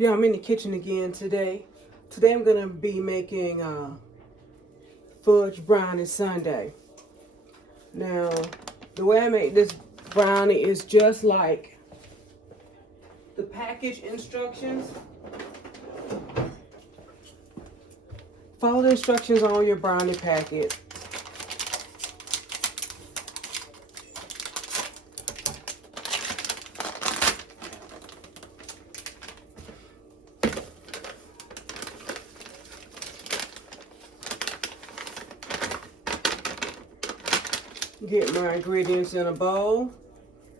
Yeah, I'm in the kitchen again today. Today I'm gonna be making fudge brownie sundae. Now, the way I make this brownie is just like the package instructions. Follow the instructions on your brownie packet. Get my ingredients in a bowl.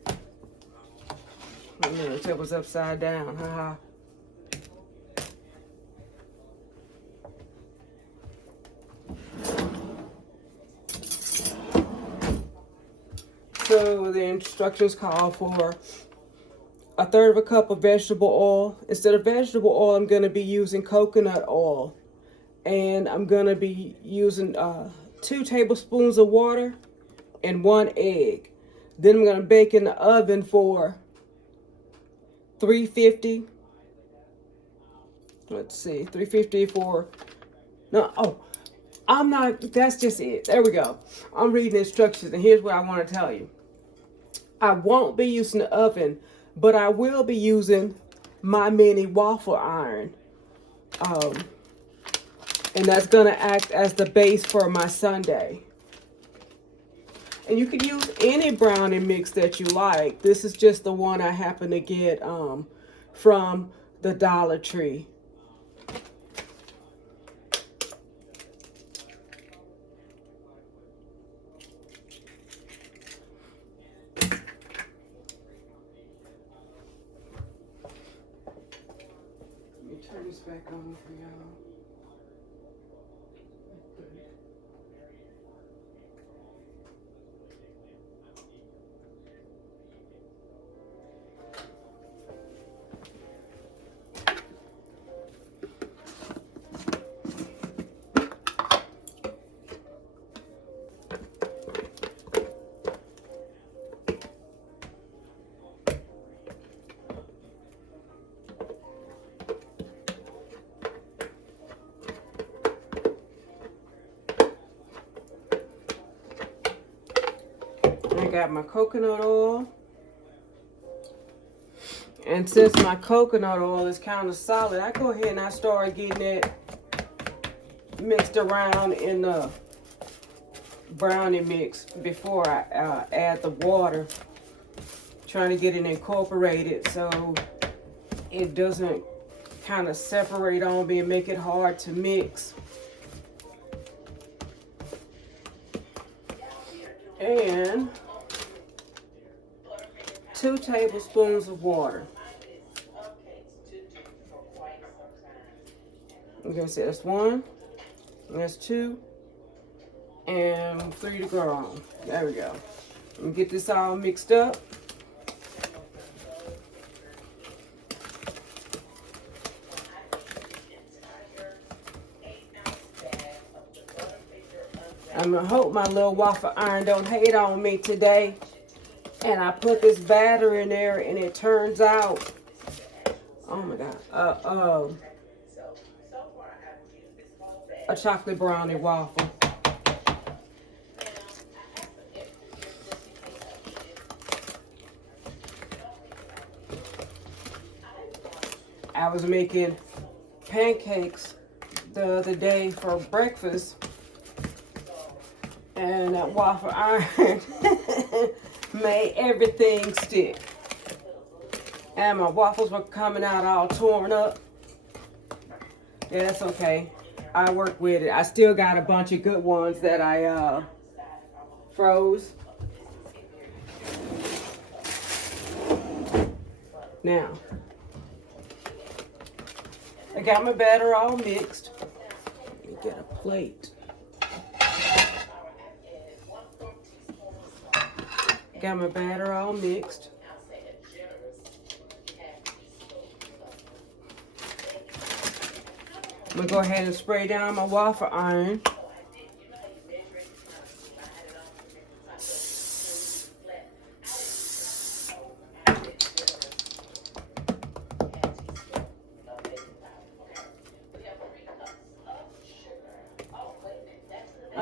Oh, no, the table's upside down. Haha. So the instructions call for a third of a cup of vegetable oil. Instead of vegetable oil, I'm going to be using coconut oil. And I'm going to be using 2 tablespoons of water and 1 egg. Then I'm going to bake in the oven for 350. Let's see, 350 for, no, oh, I'm not, that's just it. There we go. I'm reading the instructions, and here's what I want to tell you. I won't be using the oven, but I will be using my mini waffle iron. And that's going to act as the base for my sundae. And you can use any brownie mix that you like. This is just the one I happen to get from the Dollar Tree. Let me turn this back on for y'all. I got my coconut oil. And since my coconut oil is kind of solid, I go ahead and I start getting it mixed around in the brownie mix before I add the water. Trying to get it incorporated so it doesn't kind of separate on me and make it hard to mix. And 2 tablespoons of water. Okay, so that's 1, and that's 2, and 3 to go on. There we go. And get this all mixed up. I'm gonna hope my little waffle iron don't hate on me today. And I put this batter in there, and it turns out, oh my God, a chocolate brownie waffle. I was making pancakes the other day for breakfast, and that waffle iron made everything stick. And my waffles were coming out all torn up. Yeah, that's okay. I work with it. I still got a bunch of good ones that I froze. Now, I got my batter all mixed. Let me get a plate. Got my batter all mixed. I'm gonna go ahead and spray down my waffle iron.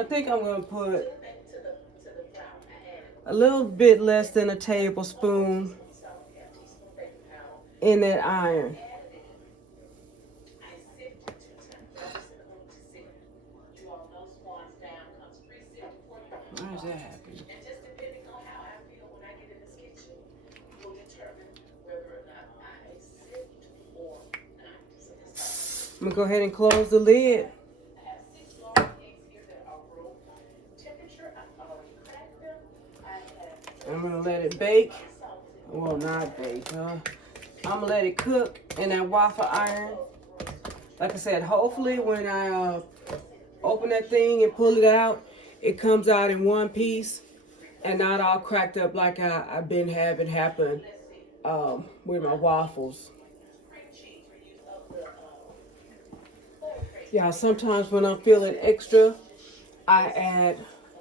think I'm gonna put a little bit less than a tablespoon in that iron. Why is that happening? I'm gonna go ahead and close the lid. I'm gonna let it bake. Well, not bake, huh? I'm gonna let it cook in that waffle iron. Like I said, hopefully when I open that thing and pull it out, it comes out in one piece and not all cracked up like I've been having happen with my waffles. Yeah, sometimes when I'm feeling extra, I add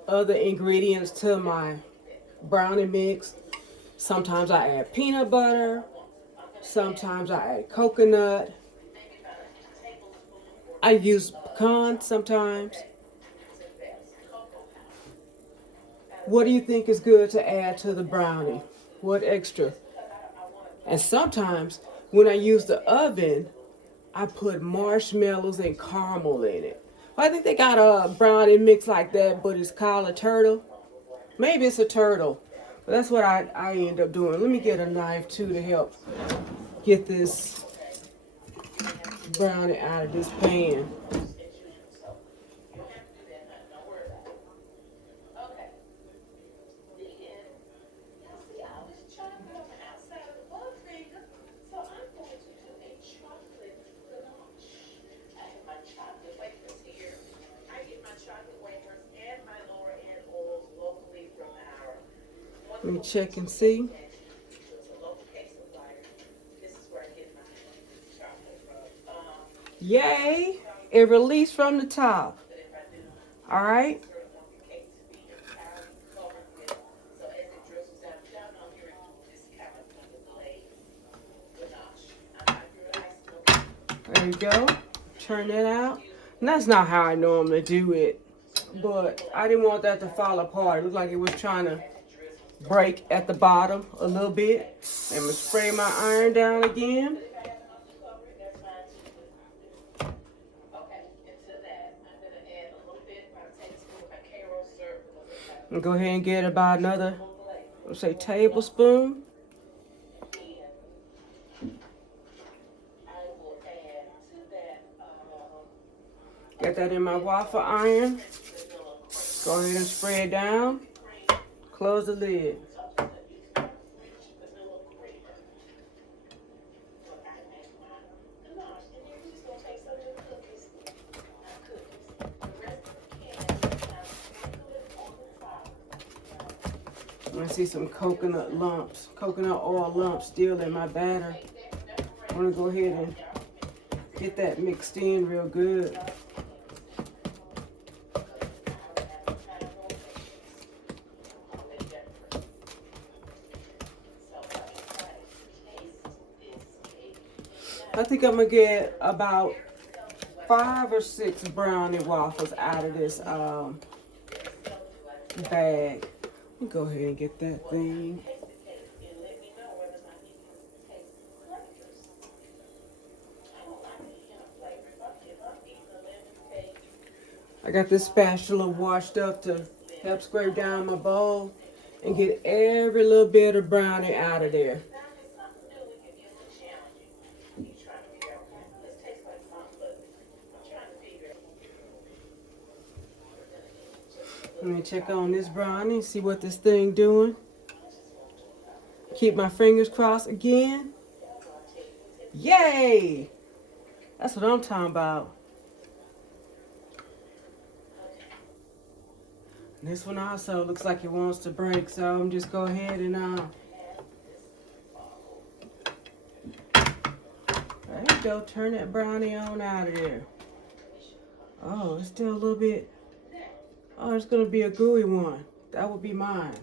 other ingredients to my brownie mix. Sometimes I add peanut butter. Sometimes I add coconut. I use pecan sometimes. What do you think is good to add to the brownie? What extra? And sometimes when I use the oven, I put marshmallows and caramel in it. Well, I think they got a brownie mix like that, but it's called a turtle. Maybe it's a turtle. But that's what I end up doing. Let me get a knife too to help get this brownie out of this pan. Let me check and see. Yay! It released from the top. All right. There you go. Turn that out. And that's not how I normally do it, but I didn't want that to fall apart. It looked like it was trying to break at the bottom a little bit. I'm gonna spray my iron down again. And go ahead and get about another, let's say, tablespoon. Get that in my waffle iron. Go ahead and spray it down. Close the lid. I see some coconut oil lumps still in my batter. I want to go ahead and get that mixed in real good. I think I'm going to get about 5 or 6 brownie waffles out of this bag. Let me go ahead and get that thing. I got this spatula washed up to help scrape down my bowl and get every little bit of brownie out of there. Let me check on this brownie, see what this thing doing. Keep my fingers crossed again. Yay! That's what I'm talking about. This one also looks like it wants to break, so I'm just go ahead and there you go, turn that brownie on out of there. Oh, it's still a little bit. Oh, it's gonna be a gooey one. That would be mine.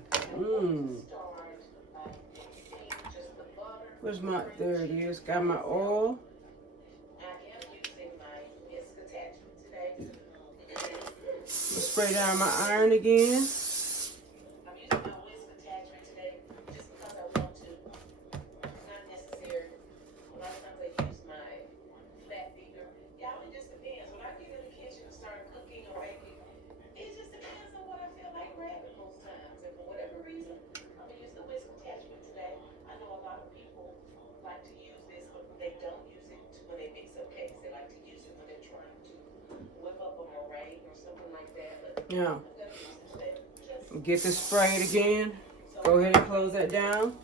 Where's my, there it is. Got my oil. Spray down my iron again. Yeah. Get this sprayed again. Go ahead and close that down.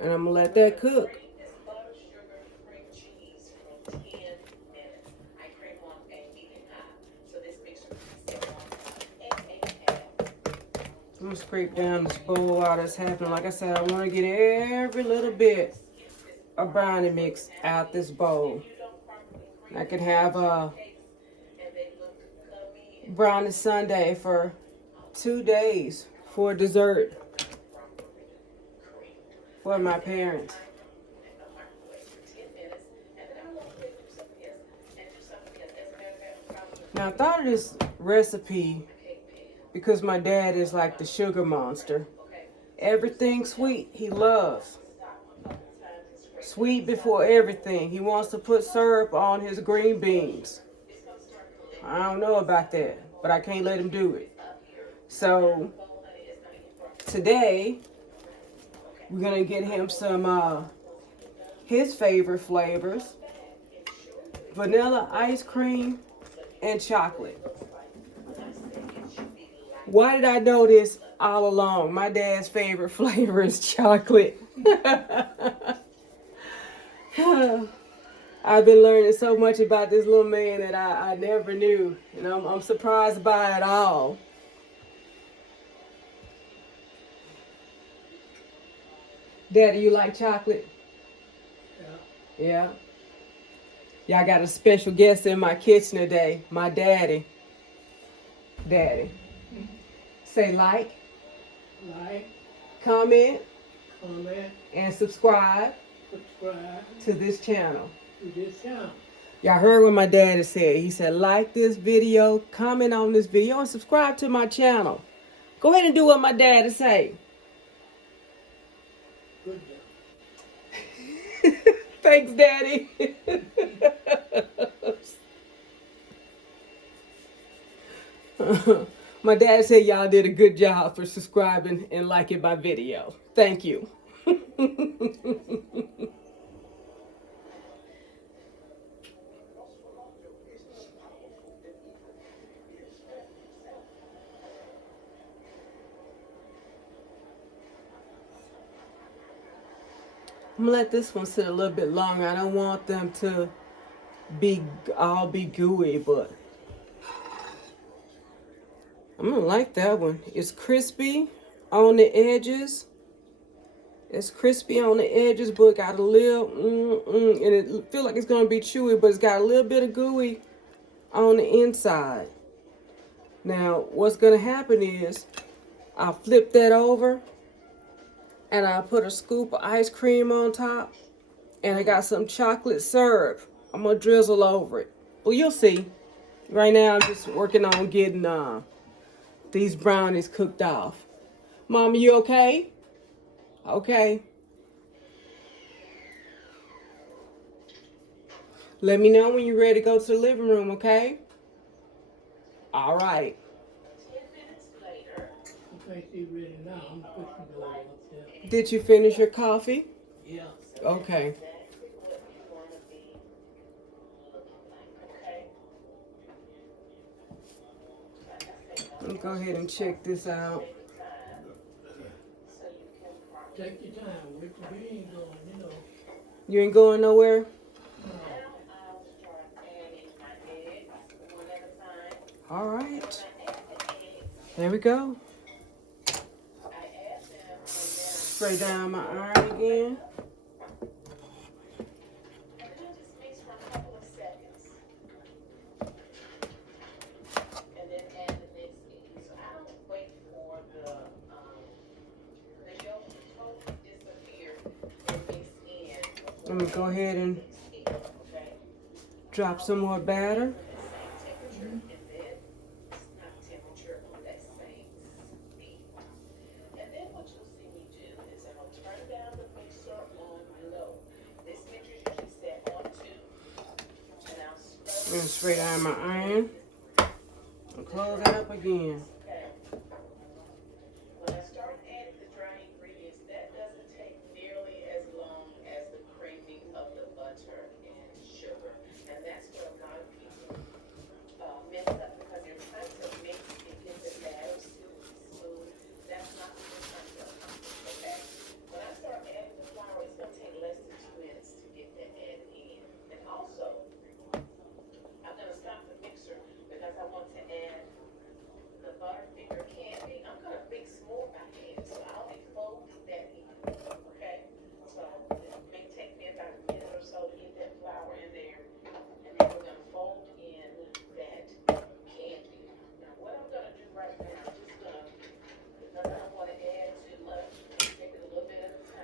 And I'm gonna let that cook. I'm gonna scrape down this bowl while that's happening. Like I said, I want to get every little bit of brownie mix out this bowl. I could have a brownie sundae for 2 days for dessert for my parents. Now I thought of this recipe because my dad is like the sugar monster. Everything sweet he loves. Sweet before everything. He wants to put syrup on his green beans. I don't know about that, but I can't let him do it. So today we're gonna get him some his favorite flavors: vanilla ice cream and chocolate. Why did I know this all along? My dad's favorite flavor is chocolate. I've been learning so much about this little man that I never knew. And I'm surprised by it all. Daddy, you like chocolate? Yeah. Yeah, I got a special guest in my kitchen today. My daddy. Daddy. Say like, comment, and subscribe to this channel. Y'all heard what my daddy said. He said, like this video, comment on this video, and subscribe to my channel. Go ahead and do what my daddy say. Good job. Thanks, Daddy. My dad said y'all did a good job for subscribing and liking my video. Thank you. I'm gonna let this one sit a little bit longer. I don't want them to be all be gooey, but I'm gonna like that one. It's crispy on the edges. It's crispy on the edges, but got a little, and it feel like it's gonna be chewy, but it's got a little bit of gooey on the inside. Now, what's gonna happen is I'll flip that over and I'll put a scoop of ice cream on top, and I got some chocolate syrup. I'm gonna drizzle over it. Well, you'll see. Right now, I'm just working on getting these brownies cooked off. Mama, you okay? Okay. Let me know when you're ready to go to the living room, okay? All right. 10 minutes later. Okay, she's ready now. I'm pushing the door up there. Did you finish your coffee? Yeah. Okay. Let me go ahead and check this out. Take your time. Where you ain't going, you know. You ain't going nowhere? All right. There we go. Spray down my iron again. I'm gonna go ahead and Drop some more batter. And straight out my iron. And close it up again.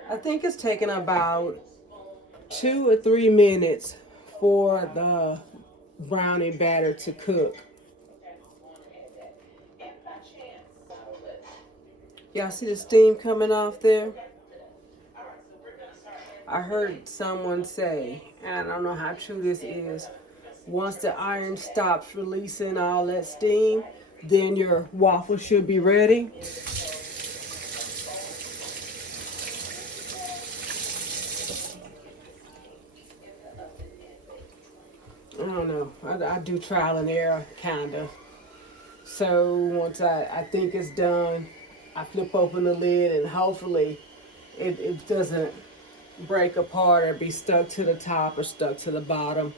I think it's taking about 2 or 3 minutes for the brownie batter to cook. Y'all see the steam coming off there? I heard someone say, and I don't know how true this is, once the iron stops releasing all that steam, then your waffle should be ready. I don't know. I do trial and error, kind of. So once I think it's done, I flip open the lid and hopefully it doesn't break apart or be stuck to the top or stuck to the bottom.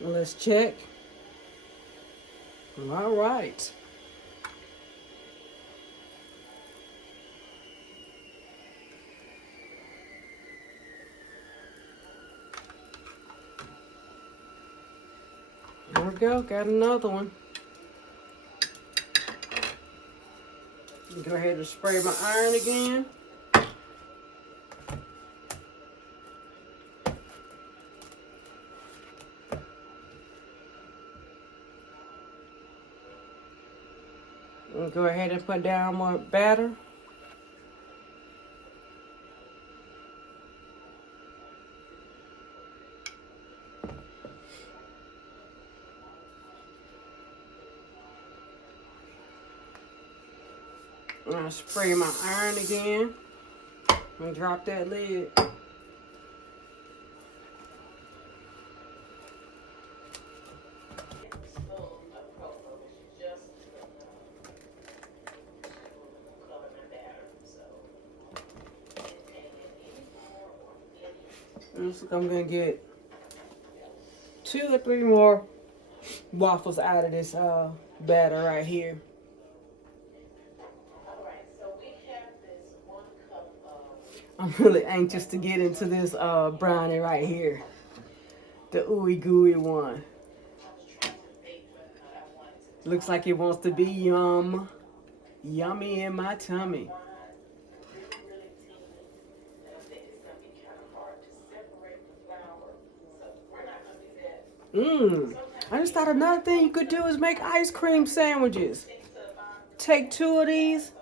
Let's check. All right. There we go. Got another one. Go ahead and spray my iron again. And go ahead and put down more batter. And I'll spray my iron again and drop that lid. Looks like I'm gonna get 2 or 3 more waffles out of this batter right here. I'm really anxious to get into this brownie right here. The ooey gooey one. Looks like it wants to be yummy in my tummy. I just thought another thing you could do is make ice cream sandwiches. Take 2 of these,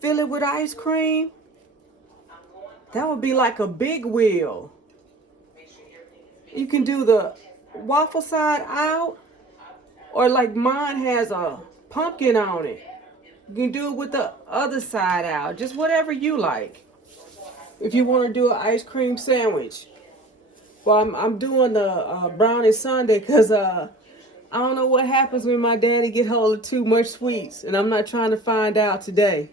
fill it with ice cream. That would be like a big wheel. You can do the waffle side out, or like mine has a pumpkin on it. You can do it with the other side out, just whatever you like. If you want to do an ice cream sandwich. Well, I'm doing the brownie sundae because I don't know what happens when my daddy get hold of too much sweets, and I'm not trying to find out today.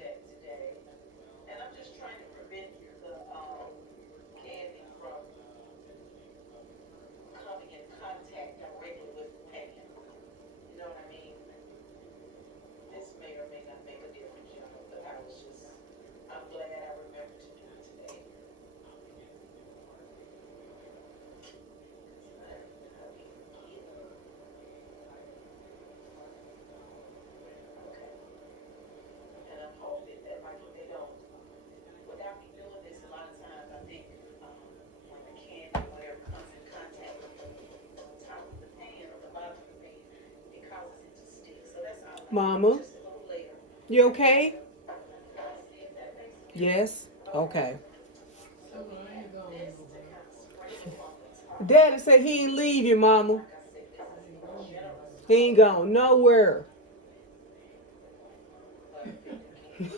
Mama, you okay? Yes? Okay. I ain't going nowhere. Daddy said he ain't leave you, Mama. I ain't going nowhere. He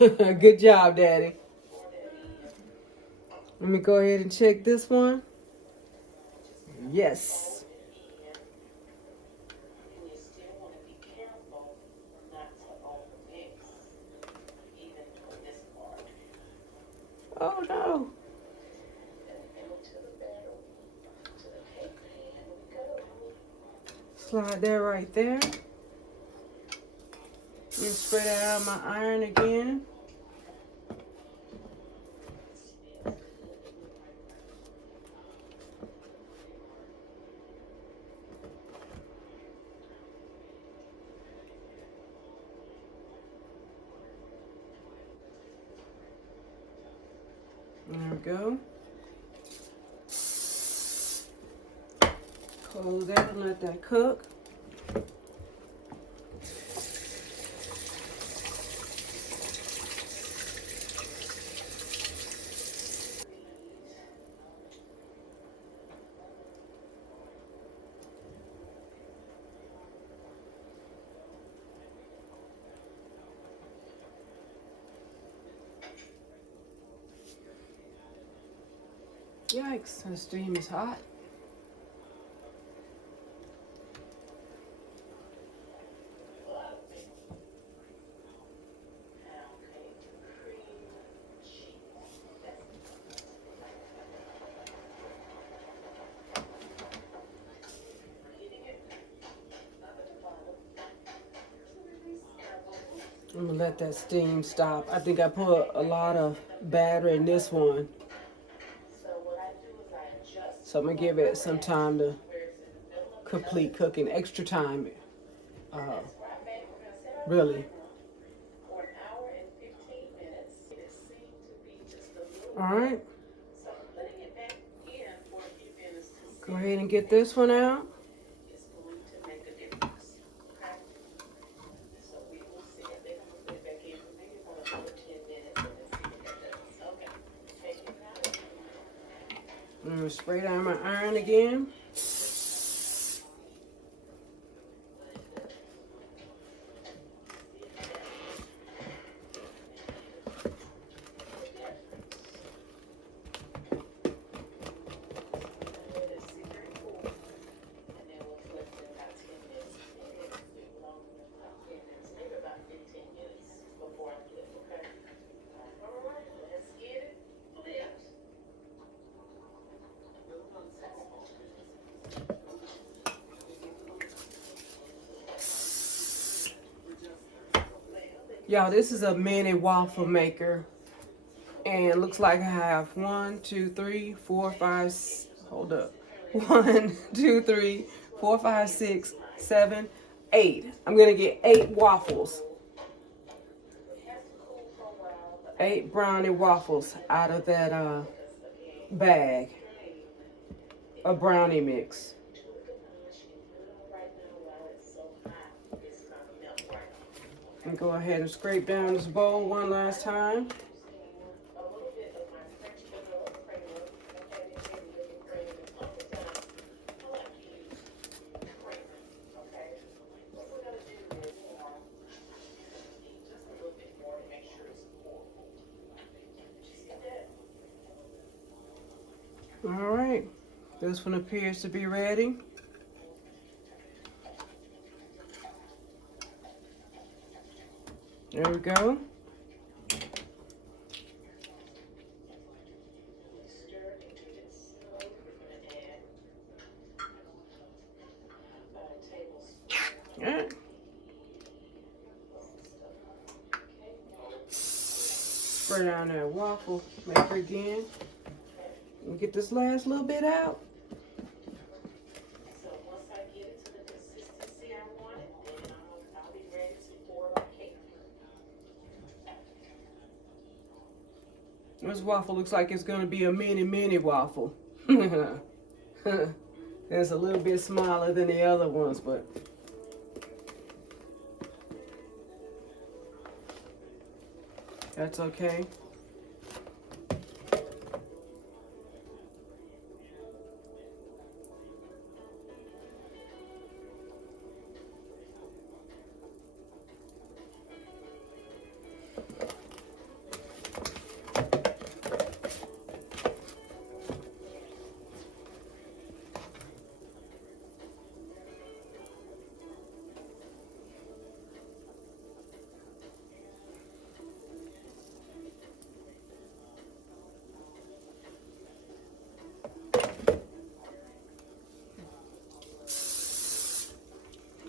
ain't gone nowhere. Good job, Daddy. Let me go ahead and check this one. Yes. Oh no. Slide that right there. And spread it out my iron again. There we go. Close that and let that cook. Yikes, the steam is hot. I'm gonna let that steam stop. I think I put a lot of batter in this one. So I'm gonna give it some time to complete cooking, extra time. Really. All right. Go ahead and get this one out. I'm gonna spray down my iron again. Y'all, this is a mini waffle maker. And it looks like I have 1, 2, 3, 4, 5, hold up. 1, 2, 3, 4, 5, 6, 7, 8. I'm gonna get 8 waffles. 8 brownie waffles out of that bag of brownie mix. And go ahead and scrape down this bowl one last time. All right, this one appears to be ready. There we go. Yeah. Spray down that waffle maker again. And get this last little bit out. This waffle looks like it's going to be a mini waffle. It's a little bit smaller than the other ones, but That's okay.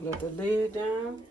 Let the lid down.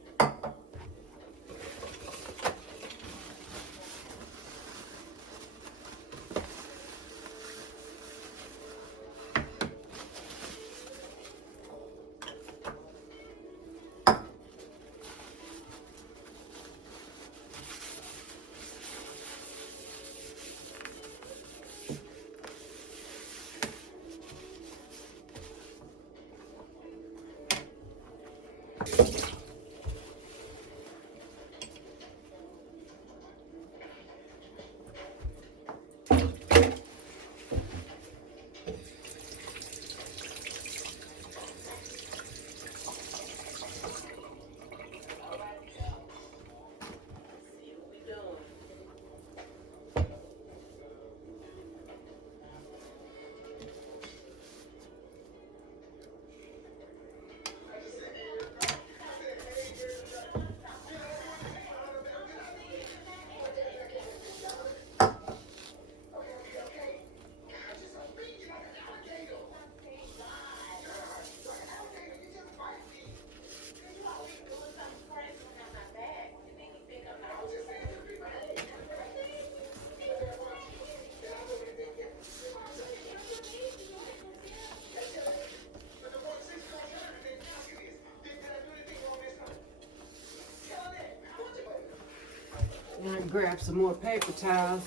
And I grab some more paper towels.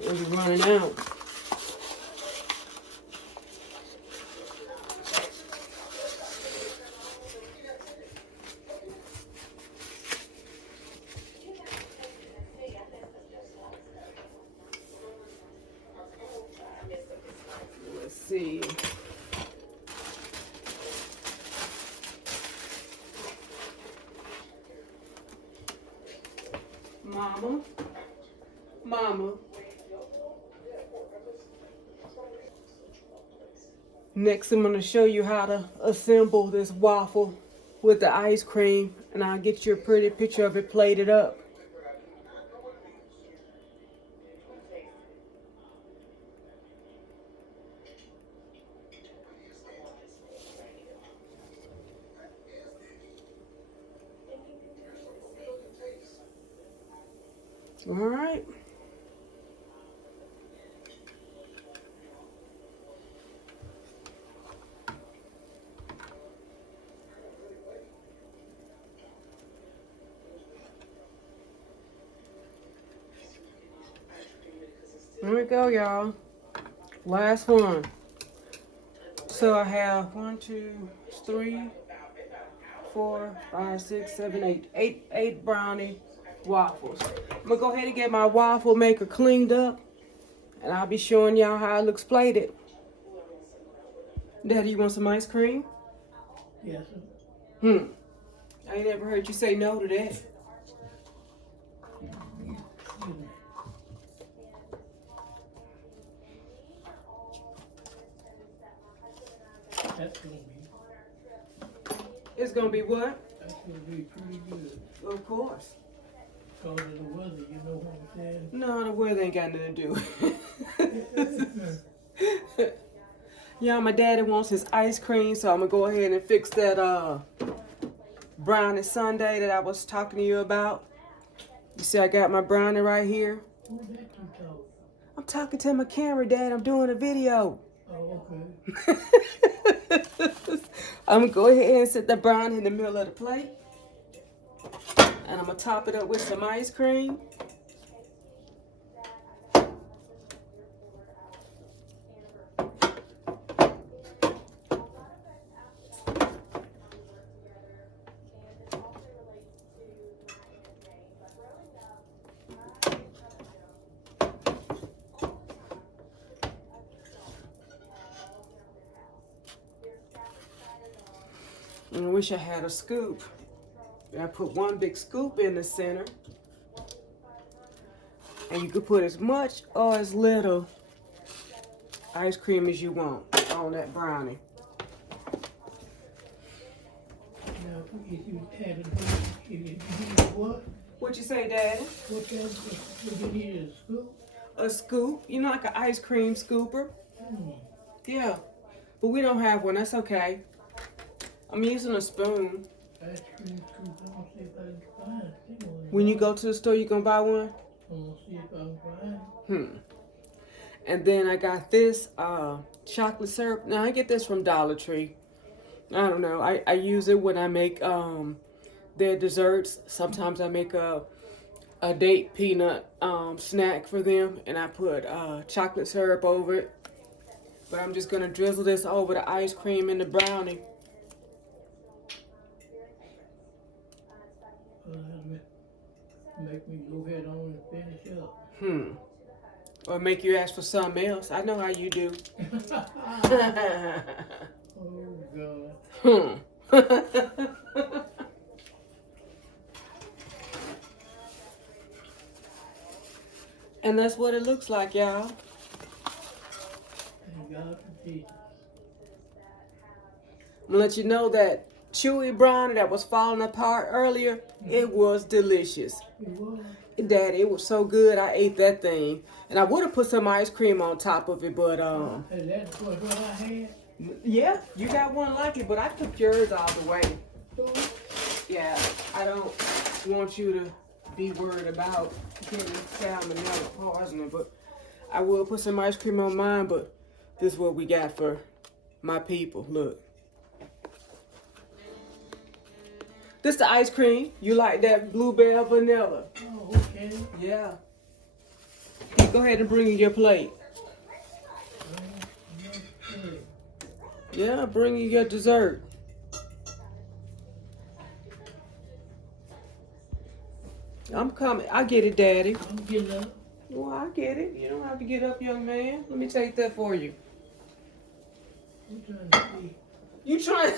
We're running out. Let's see. Mama. Next, I'm going to show you how to assemble this waffle with the ice cream, and I'll get you a pretty picture of it plated up. All right. Here we go, y'all. Last one. So I have 1, 2, 3, 4, 5, 6, 7, 8. Eight brownie waffles. I'm gonna go ahead and get my waffle maker cleaned up, and I'll be showing y'all how it looks plated. Daddy, you want some ice cream? Yes. I ain't never heard you say no to that. That's gonna be. It's gonna be what? That's gonna be pretty good. Of course. Because of the weather, you know what I'm saying? No, the weather ain't got nothing to do. Yeah, my daddy wants his ice cream, so I'm gonna go ahead and fix that brownie sundae that I was talking to you about. You see, I got my brownie right here. Who's that you talking? I'm talking to my camera, Dad. I'm doing a video. Oh, okay. I'm gonna go ahead and set the brownie in the middle of the plate, and I'm gonna top it up with some ice cream. And I wish I had a scoop. I put one big scoop in the center. And you could put as much or as little ice cream as you want on that brownie. Now, if you add a if you need what? What you say, Daddy? What you need a scoop? A scoop, you know, like an ice cream scooper. Hmm. Yeah, but we don't have one. That's okay. I'm using a spoon. Ice cream scoop. I'm gonna see if I can find one. When you go to the store, you gonna buy one? I'm gonna see if I can find it. And then I got this chocolate syrup. Now I get this from Dollar Tree. I don't know. I use it when I make their desserts. Sometimes I make a date peanut snack for them, and I put chocolate syrup over it. But I'm just gonna drizzle this over the ice cream and the brownie. Make me go ahead on and finish up. Or make you ask for something else. I know how you do. Oh, God. And that's what it looks like, y'all. Thank God for Jesus. I'm gonna let you know that chewy brownie that was falling apart earlier, it was delicious. It was. Daddy, it was so good. I ate that thing. And I would have put some ice cream on top of it, but Is that what I had? yeah, you got one like it, but I took yours all the way. Oh. Yeah, I don't want you to be worried about getting salmonella poisoning, but I will put some ice cream on mine, but this is what we got for my people. Look. This the ice cream. You like that blueberry vanilla? Oh, okay. Yeah. Go ahead and bring in your plate. Okay. Yeah, bring you your dessert. I'm coming. I get it, Daddy. I'm getting up. Well, I get it. You don't have to get up, young man. Let me take that for you. I'm trying to see. You trying?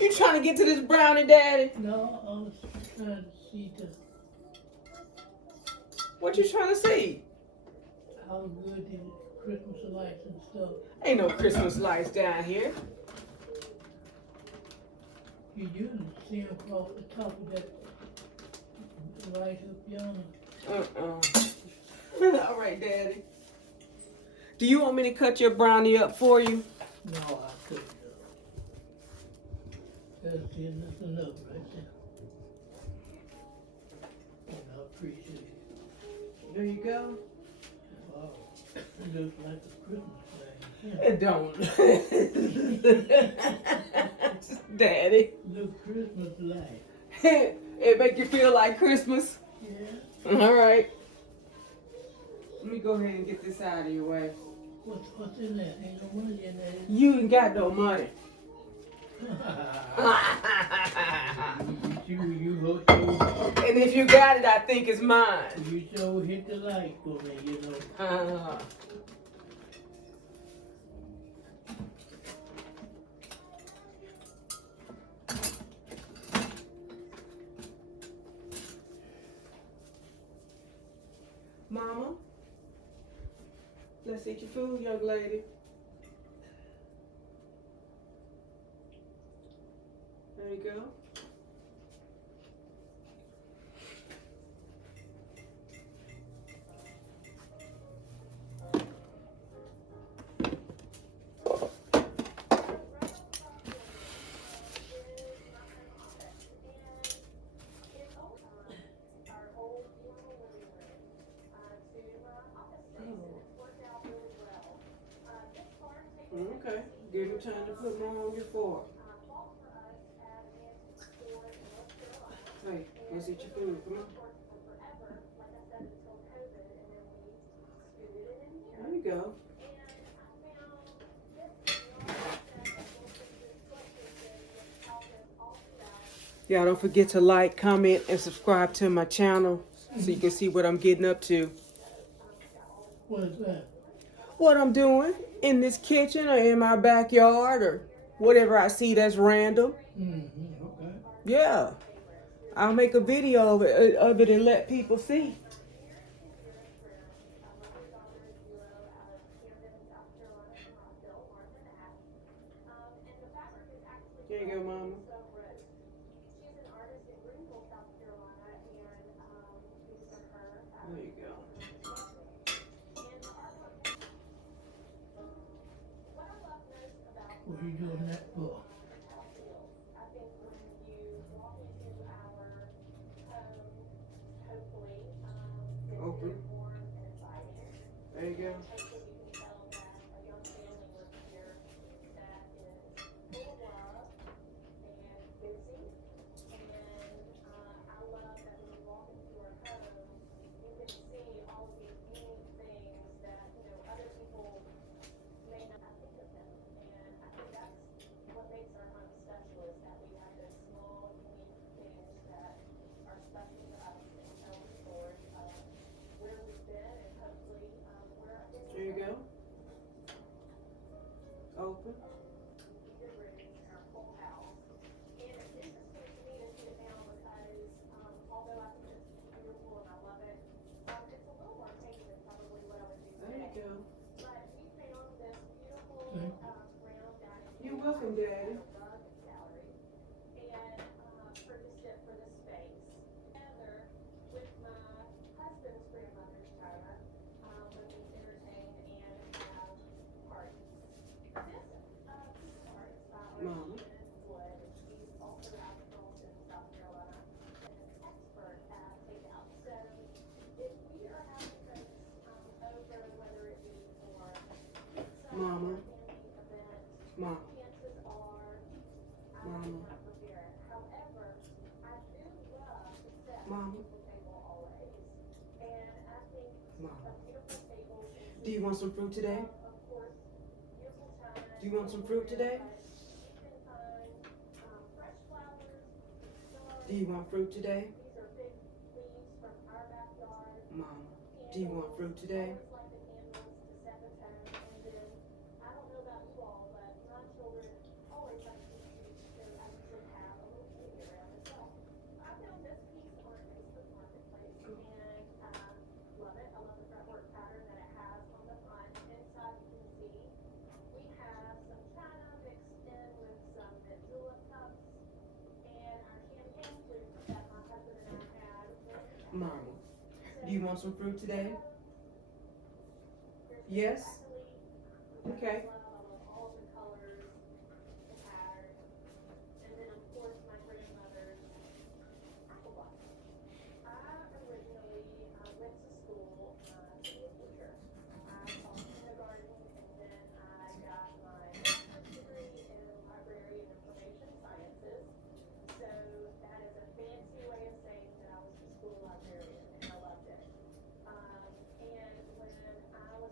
You trying to get to this brownie, Daddy? No, I was trying to see What you trying to see? how good the Christmas lights and stuff. Ain't no Christmas lights down here. You usually see them across the top of that light up yonder. All right, Daddy. Do you want me to cut your brownie up for you? No, I couldn't. That's enough right there. And I appreciate it. There you go. Wow, it looks like a Christmas thing. It don't. Daddy. Look, Christmas light. It make you feel like Christmas? Yeah. All right. Let me go ahead and get this out of your way. What's in there? Ain't no money in there. You ain't got no money. you hooked over. And if you got it, I think it's mine. You so hit the light for me, you know. Mama, let's eat your food, young lady. There you go. Okay, give you time to put more on your fork. Hey, let's eat your food, come on. There you go. Y'all don't forget to like, comment, and subscribe to my channel so you can see what I'm getting up to. What is that? What I'm doing in this kitchen or in my backyard or whatever I see that's random. Okay. Yeah. I'll make a video of it and let people see. There you go, Mama. There you go. What are you doing that for? Open. There you go. There you go. Open. There you go. You're welcome, Daddy. Mama. Mama. Mama. Mama. Mama. Mama. Do you want some fruit today? Do you want some fruit today? Do you want fruit today? Mama. Do you want fruit today? Mama. Do you want some fruit today? Yes? Okay.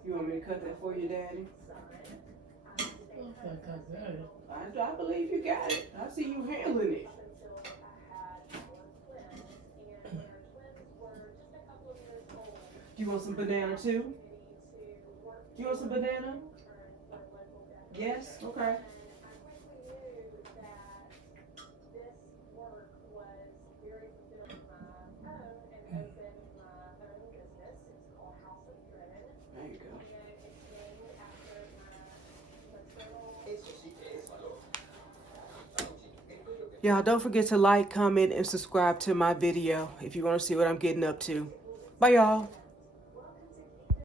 You want me to cut that for you, Daddy? I believe you got it. I see you handling it. Do you want some banana too? Do you want some banana? Yes? Okay. There you go. Y'all don't forget to like, comment, and subscribe to my video if you want to see what I'm getting up to. Bye, y'all.